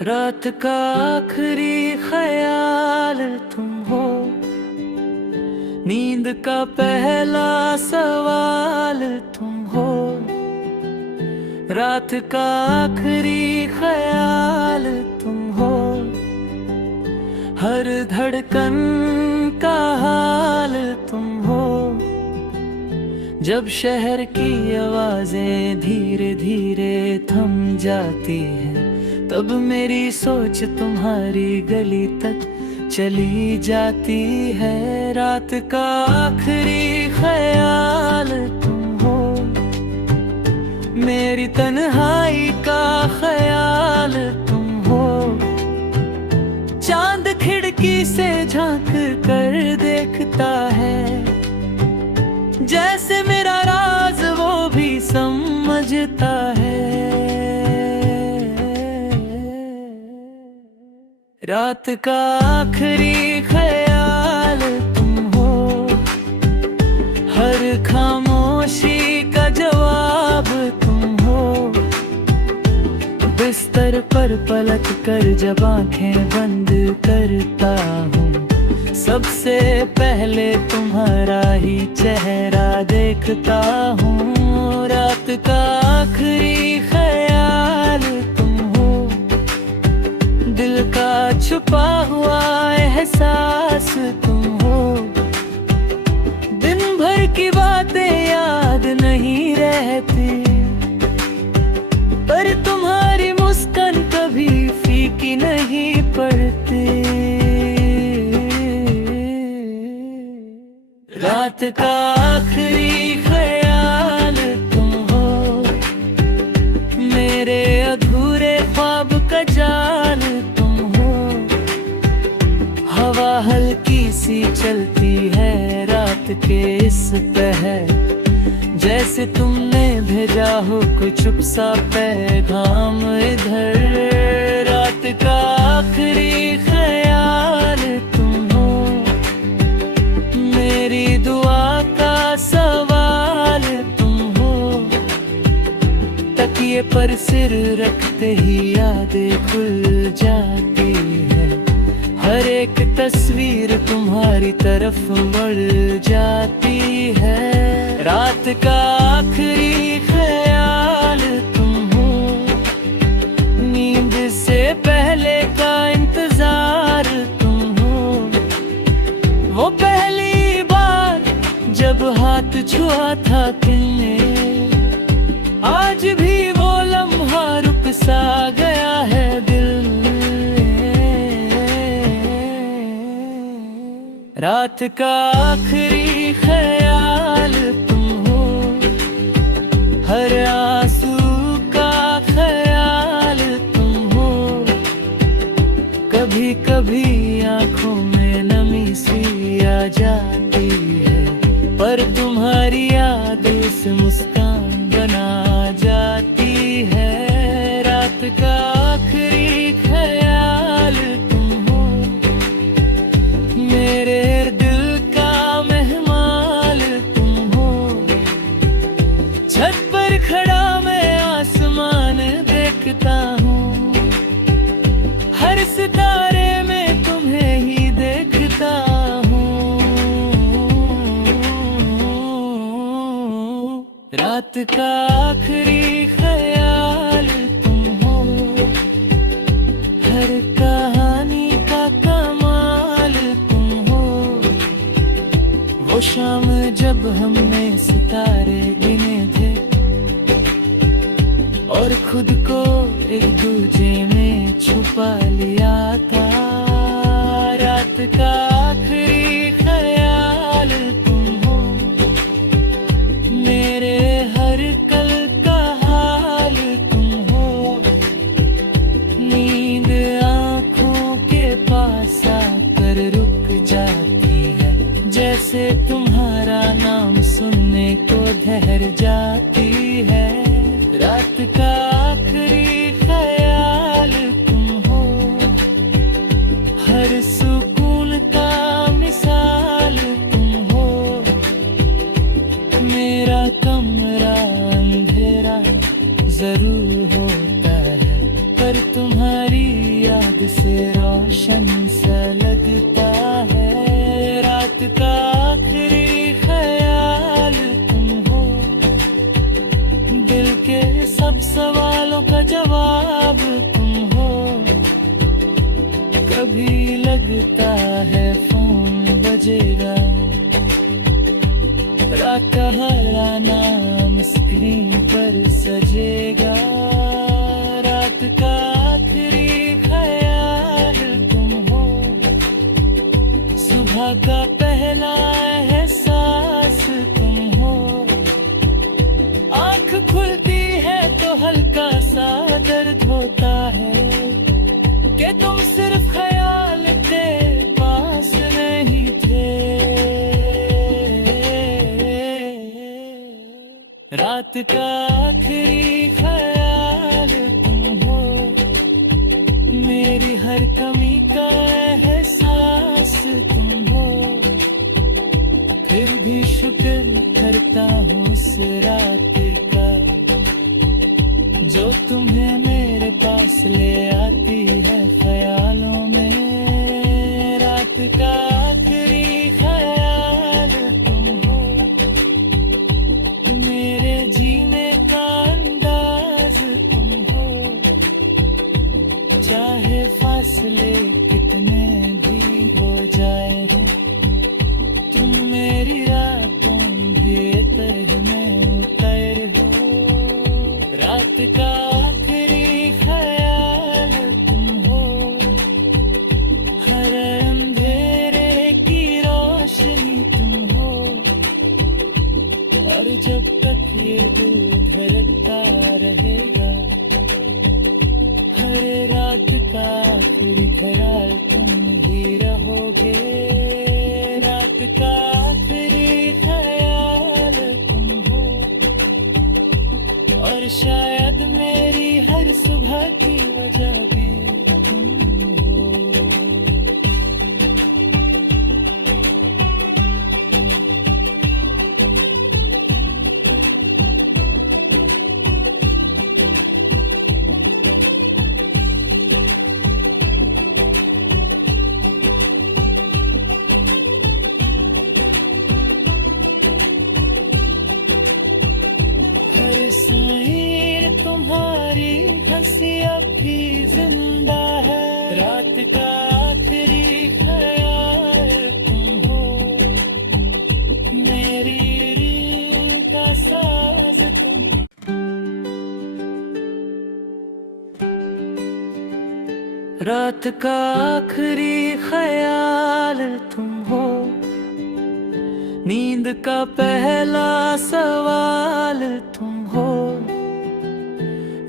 रात का आखिरी ख्याल तुम हो, नींद का पहला सवाल तुम हो। रात का आखिरी ख्याल तुम हो, हर धड़कन का हाल तुम हो। जब शहर की आवाजें धीरे धीरे थम जाती हैं, तब मेरी सोच तुम्हारी गली तक चली जाती है। रात का आखिरी ख्याल तुम हो, मेरी तन्हाई का ख्याल तुम हो। चांद खिड़की से झांक कर देखता है, जैसे मेरा राज वो भी समझता है। रात का आखिरी ख्याल तुम हो, हर खामोशी का जवाब तुम हो। बिस्तर पर पलट कर जब आंखें बंद करता हूँ, सबसे पहले तुम्हारा ही चेहरा देखता हूँ। रात का आखिरी ख्याल तुम हो, दिल का छुपा हुआ एहसास तुम हो। दिन भर की बातें याद नहीं रहती, पर तुम्हारी मुस्कान कभी फीकी नहीं पड़ती। रात का आखिरी ख्याल तुम हो, मेरे अधूरे ख्वाब का जाल तुम हो। हवा हल्की सी चलती है रात के इस पहर, जैसे तुमने भेजा हो कोई चुप सा पैगाम इधर। रात का आखिरी ख्याल तुम हो, मेरी दुआ का सवाल तुम हो। तकिए पर सिर रखते ही यादें खुल जाती है, हर एक तस्वीर तुम्हारी तरफ मुड़ जाती है। रात का आखिरी ख्याल तुम हो, नींद से पहले का इंतजार तुम हो। वो पहली बार जब हाथ छुआ था तुमने, आज भी वो लम्हा रुक सा गया है दिल में। रात का आखिरी ख्याल तुम हो, हर आंसू का ख्याल तुम हो। कभी कभी आंखों में नमी सी आ जाती है, पर तुम्हारी यादें से मुस्कान बना जाती है। रात का आखिरी ख्याल तुम हो, मेरे दिल का मेहमान तुम हो। छत पर खड़ा मैं आसमान देखता हूँ, हर सितारे में तुम्हें ही देखता हूँ। रात का आखिरी ख्याल तुम हो, हर कहानी का कमाल तुम हो। वो शाम जब हमने सितारे गिने थे और खुद को एक दूजे में छुपा लिया था। रात का आखिरी ख्याल तुम हो, मेरे हर कल का हाल तुम हो। नींद आँखों के पास आकर रुक जाती है, जैसे तुम्हारा नाम सुनने को ठहर जाती है। रात का आखिरी ख्याल तुम हो, हर सुकून का मिसाल तुम हो। मेरा कमरा अंधेरा जरूर होता है, पर तुम्हारी से रोशन सा लगता है। रात का आखिरी ख्याल तुम हो, दिल के सब सवालों का जवाब तुम हो। कभी लगता है फोन बजेगा, रात का हरा नाम स्क्रीन पर सजेगा। रात का आखिरी ख्याल तुम हो, सुबह का पहला एहसास तुम हो। आँख खुलती है तो हल्का सा दर्द होता है कि तुम सिर्फ ख्याल थे, पास नहीं थे। रात का आखिरी ख्याल तुम हो, मेरी हर कमी का एहसास तुम हो। फिर भी शुक्र करता हूँ उस रात का जो तुम्हें मेरे पास ले आती है ख्यालों में। रात का आखिरी ख्याल तुम हो, मेरे जीने का अंदाज तुम हो। चाहे फासले कितने भी हो जाए, तुम मेरी रातों भीतर में उतर हो। रात का आखिरी ख्याल तुम हो, हर अंधेरे की रोशनी तुम हो। और जब तक ये दिल धड़कता रहेगा, हर रात का आखिरी ख्याल तुम ही रहोगे। रात का आखिरी ख्याल तुम हो, और शायद मेरी हर सुबह की वजह भी तुम हो। हर शायर तुम्हारी हंसी अब भी जिंदा है। रात का आखिरी ख्याल तुम हो, मेरी रीत का साज तुम। रात का आखिरी ख्याल तुम हो, नींद का पहला सवाल तुम हो।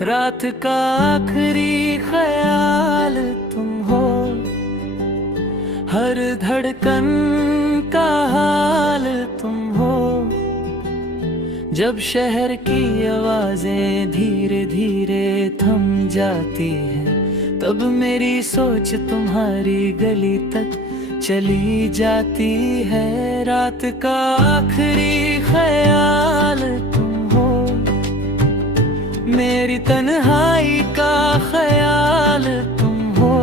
रात का आखिरी ख्याल तुम हो, हर धड़कन का हाल तुम हो। जब शहर की आवाजें धीरे धीरे थम जाती हैं, तब मेरी सोच तुम्हारी गली तक चली जाती है। रात का आखिरी ख्याल तुम हो, मेरी तन्हाई का ख्याल तुम हो।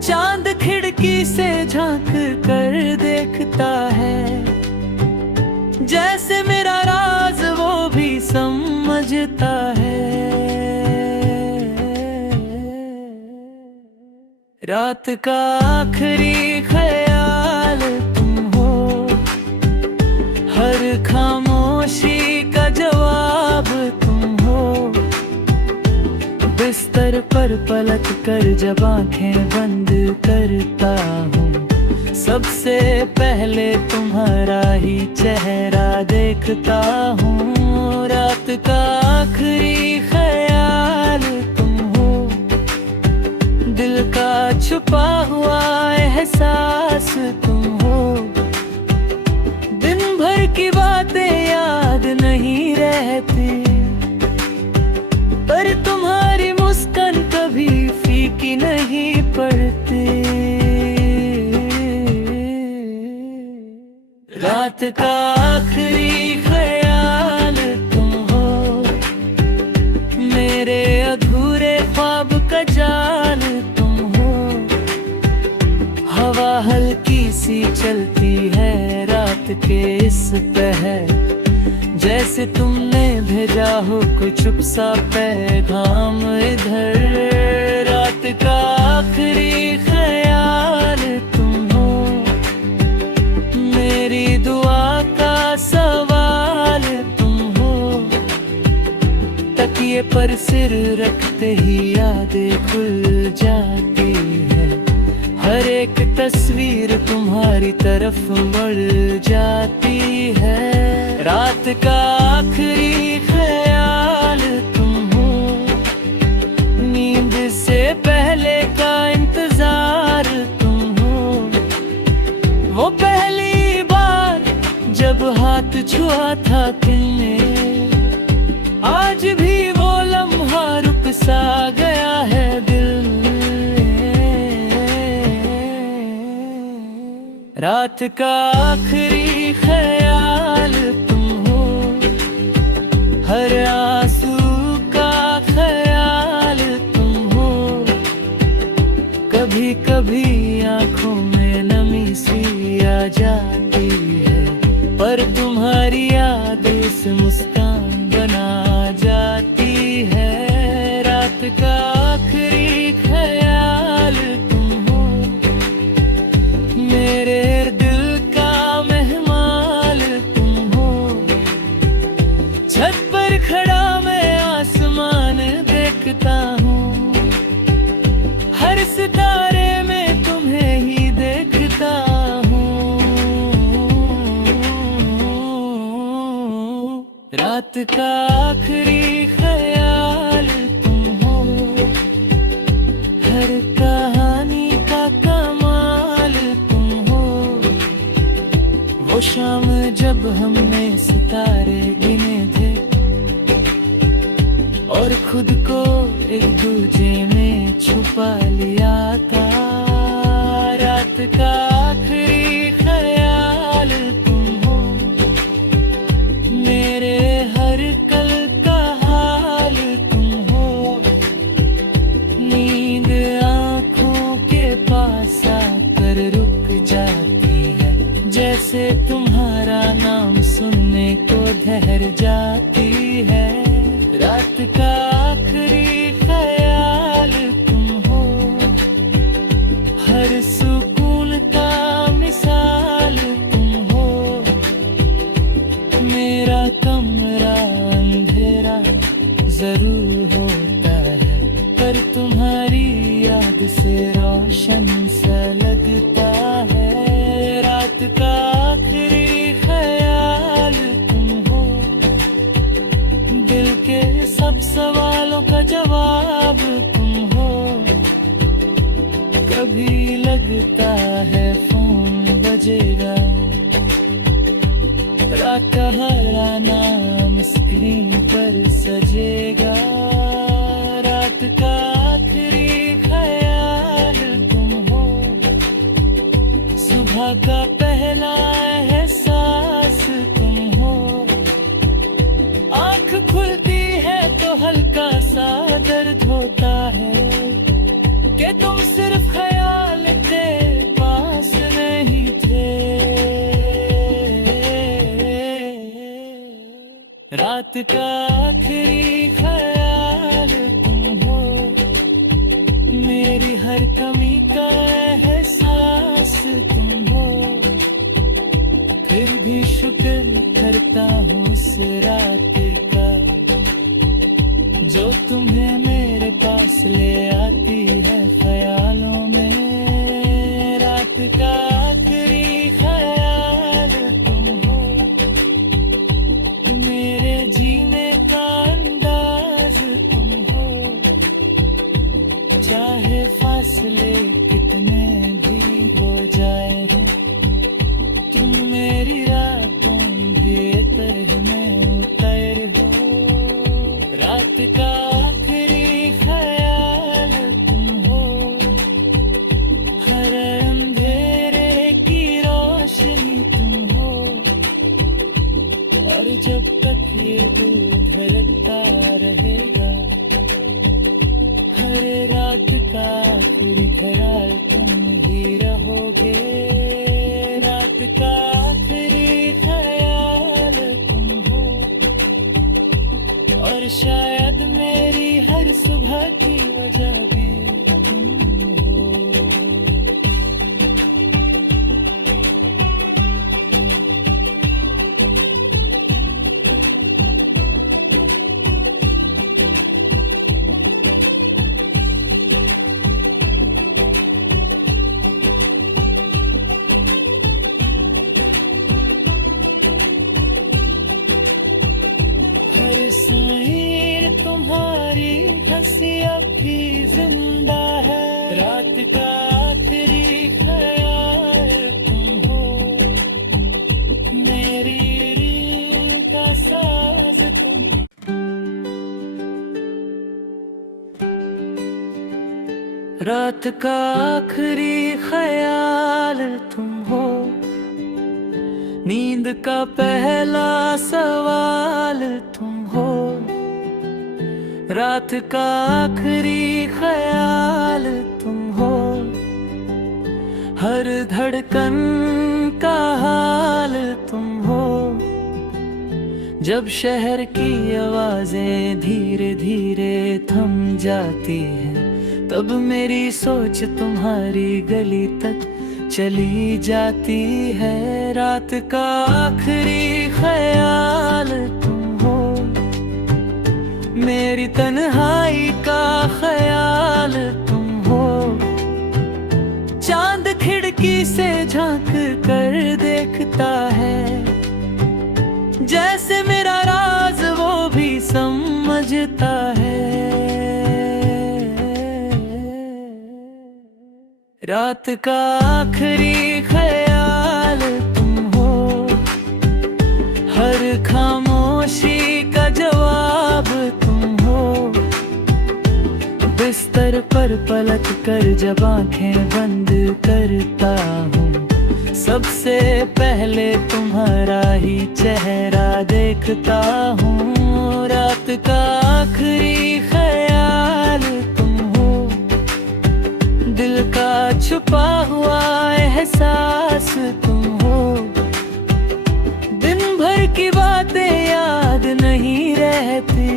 चांद खिड़की से झांक कर देखता है, जैसे मेरा राज वो भी समझता है। रात का आखिरी ख्याल तुम हो, हर खामोशी का जवाब तुम हो। बिस्तर पर पलट कर जब आंखें बंद करता हूँ, सबसे पहले तुम्हारा ही चेहरा देखता हूँ। रात का आखिरी ख्याल तुम हो, दिल का छुपा हुआ एहसास तुम हो। दिन भर की बातें याद नहीं रहती, पर तुम्हारी मुस्कान कभी फीकी नहीं पड़ती। रात का आखिरी ख्याल तुम हो, मेरे अधूरे ख्वाब का जाल पहर, जैसे तुमने भेजा हो कोई चुप सा पैगाम इधर। रात का आखिरी ख्याल तुम हो, मेरी दुआ का सवाल तुम हो। तकिए पर सिर रखते ही यादें खुल जाती है, हर एक तस्वीर तुम्हारी तरफ बढ़ जाती है। रात का आखिरी ख्याल तुम हो, नींद से पहले का इंतजार तुम हो। वो पहली बार जब हाथ छुआ था तुमने, आज भी वो लम्हा रुक सा गया है दिल में। रात का आखिरी ख्याल तुम हो, हर आंसू का ख्याल तुम हो। कभी कभी आंखों में नमी सी आ जाती है, पर तुम्हारी यादें से मुस्कान बना जाती है। रात का आखिरी ख्याल तुम हो, मेरे दिल का मेहमान तुम हो। छत पर खड़ा मैं आसमान देखता हूँ, हर सितारे में तुम्हें ही देखता हूँ। रात का आखिरी ख्याल तुम हो, हर कहानी का कमाल तुम हो। वो शाम जब हमने सितारे गिने थे और खुद को एक दूजे में छुपा लिया था। रात का आखिरी ख्याल तुम हो, मेरे हर कल का हाल तुम हो। नींद आँखों के पास आकर रुक जाती है, जैसे तुम्हारा नाम सुनने को ठहर जाती है। रात का आखिरी ख्याल तुम हो, हर सुकून का मिसाल तुम हो। मेरा कमरा अंधेरा जरूर होता है, पर तुम्हारी याद से रोशन सा लगता है। रात का आखिरी ख्याल तुम हो, दिल के सब सवालों का जवाब तुम हो। कभी लगता है फोन बजेगा, रात का हरा नाम स्क्रीन पर सजेगा। रात का आखिरी ख्याल तुम हो, सुबह का पहला एहसास तुम हो। आँख खुलती है तो हल्का सा दर्द होता है कि तुम सिर्फ ख्याल थे, पास नहीं थे। रात का आखिरी ख्याल तुम हो, मेरी हर कमी का एहसास तुम हो। फिर भी शुक्र करता हूँ उस रात का, जो तुम्हें मेरे पास ले आती है ख्यालों में। रात का आखिरी ख्याल तुम हो, मेरे जीने का अंदाज तुम हो। चाहे फासले कितने भी हो जाए, तुम मेरी रातों के तरह में उतर हो। रात का आखिरी ख्याल तुम हो, हर अंधेरे की रोशनी तुम हो। और जब तक ये दिल धड़कता रहेगा, हर रात का आखिरी ख्याल तुम ही रहोगे। रात का आखिरी ख्याल और शायद मेरी हर सुबह की वजह भी तुम हो। हर शायर तुम्हारी हंसी अब भी जिंदा है, रात का आखिरी ख्याल तुम हो, मेरी रील का साज तुम। रात का आखिरी ख्याल तुम हो, नींद का पहला सवाल तुम हो। रात का आखिरी ख्याल तुम हो, हर धड़कन का हाल तुम हो। जब शहर की आवाजें धीरे धीरे थम जाती हैं, तब मेरी सोच तुम्हारी गली तक चली जाती है। रात का आखिरी ख्याल तुम हो, मेरी तन्हाई का ख्याल तुम हो। चांद खिड़की से झांक कर देखता है, जैसे मेरा राज वो भी समझता है। रात का आखिरी ख्याल तुम हो, हर खामोशी का जवाब तुम हो। बिस्तर पर पलट कर जब आंखें बंद करता हूँ, सबसे पहले तुम्हारा ही चेहरा देखता हूँ। रात का आखिरी ख्याल तुम हो, दिल का छुपा हुआ एहसास तुम हो। दिन भर की बातें याद नहीं रहती,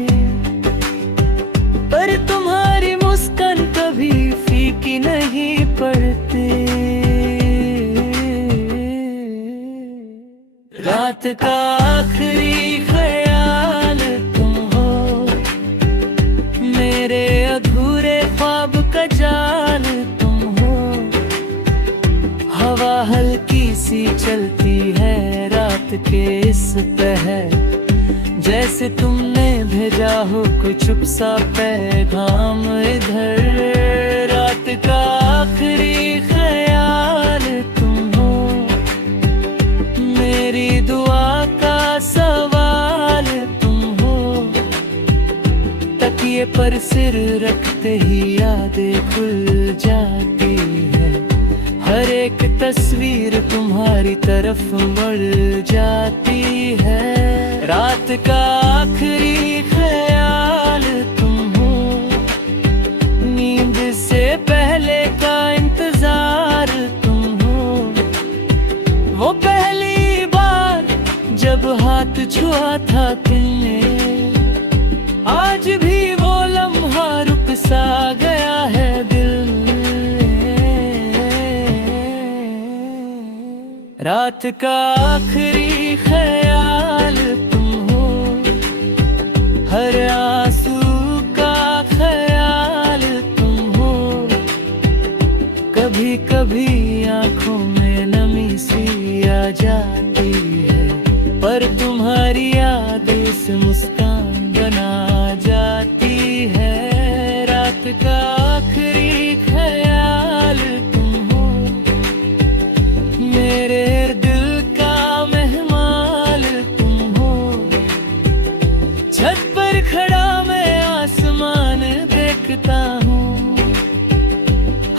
पर तुम्हारी मुस्कान कभी फीकी नहीं पड़ती। रात का आखिरी ख्याल तुम हो, मेरे अधूरे ख्वाब का जाल तुम हो। हवा हल्की सी चलती है रात के इस पहर, जैसे तुमने भेजा हो कोई चुप सा पैगाम इधर। रात का आखिरी ख्याल तुम हो, मेरी दुआ का सवाल तुम हो। तकिए पर सिर रखते ही यादें खुल जाती है, हर एक तस्वीर तुम्हारी तरफ मुड़ जाती है। रात का आखिरी ख्याल तुम हो, नींद से पहले का इंतजार तुम हो। वो पहली बार जब हाथ छुआ था तुमने, आज भी वो लम्हा रुक सा गया है दिल में। रात का आखिरी ख्याल तुम हो, हर आंसू का ख्याल तुम हो। कभी कभी आंखों में नमी सी आ जाती है, पर तुम्हारी याद से मुस्कान बना जाती है। रात का आखिरी ख्याल तुम हो, मेरे दिल का मेहमान तुम हो। छत पर खड़ा मैं आसमान देखता हूँ,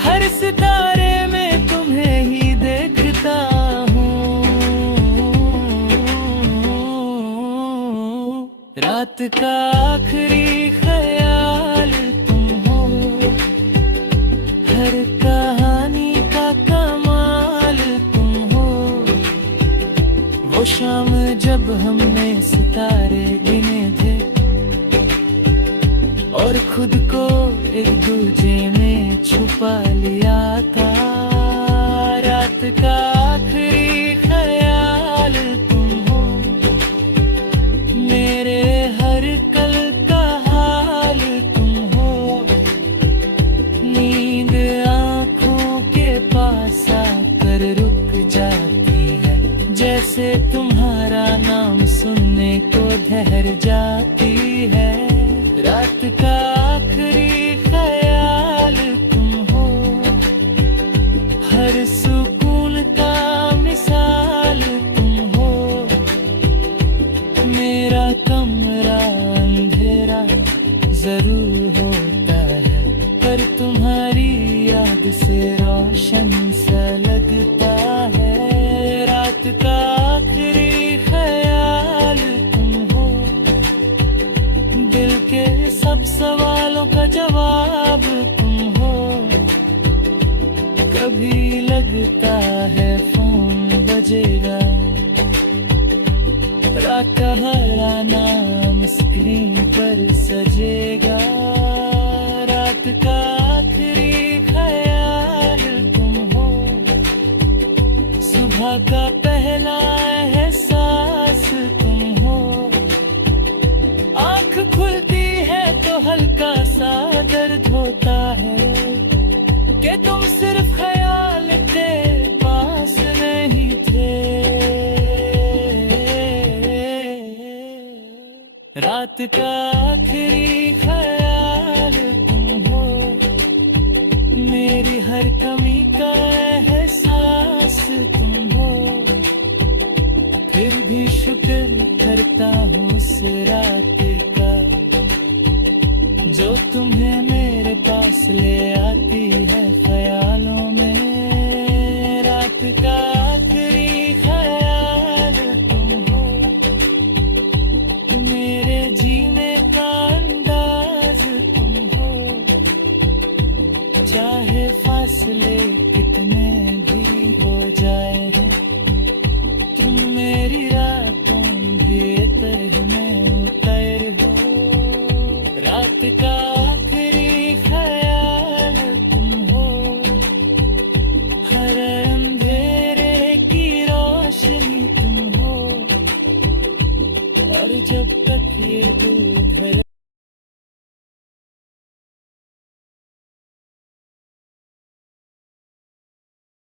हर सितारे में तुम्हें ही देखता हूँ। रात का आखिरी ख्याल तुम हो, हर कहानी का कमाल तुम हो। वो शाम जब हमने सितारे गिने थे, खुद को एक दूजे में छुपा लिया था। रात का आखिरी ख्याल तुम हो, मेरे हर कल का हाल तुम हो। नींद आँखों के पास आकर रुक जाती है, जैसे तुम्हारा नाम सुनने को ठहर जाती है। रात का आखिरी ख्याल तुम हो, हर सुकून का मिसाल तुम हो। मेरा कमरा अंधेरा जरूर होता है, पर तुम्हारी याद से रोशन सा लगता है। रात का आखिरी ख्याल तुम हो, दिल के सब सवालों का जवाब तुम हो। कभी लगता है फोन बजेगा, रात का हरा नाम स्क्रीन पर सजेगा। रात का आखिरी ख्याल तुम हो, सुबह का पहला एहसास तुम हो। आँख खुलती है तो हल्का सा दर्द होता है कि तुम सिर्फ ख्याल थे, पास नहीं थे। रात का आखिरी ख्याल तुम हो, मेरी हर कमी का एहसास तुम हो। फिर भी शुक्र करता हूँ उस रात का, जो तुम्हें मेरे पास ले आती है ख्यालों में। रात का आखिरी ख्याल तुम हो, मेरे जीने का अंदाज तुम हो। चाहे फासले कितने भी हो जाए, तुम मेरी रातों भीतर में उतर हो। रात का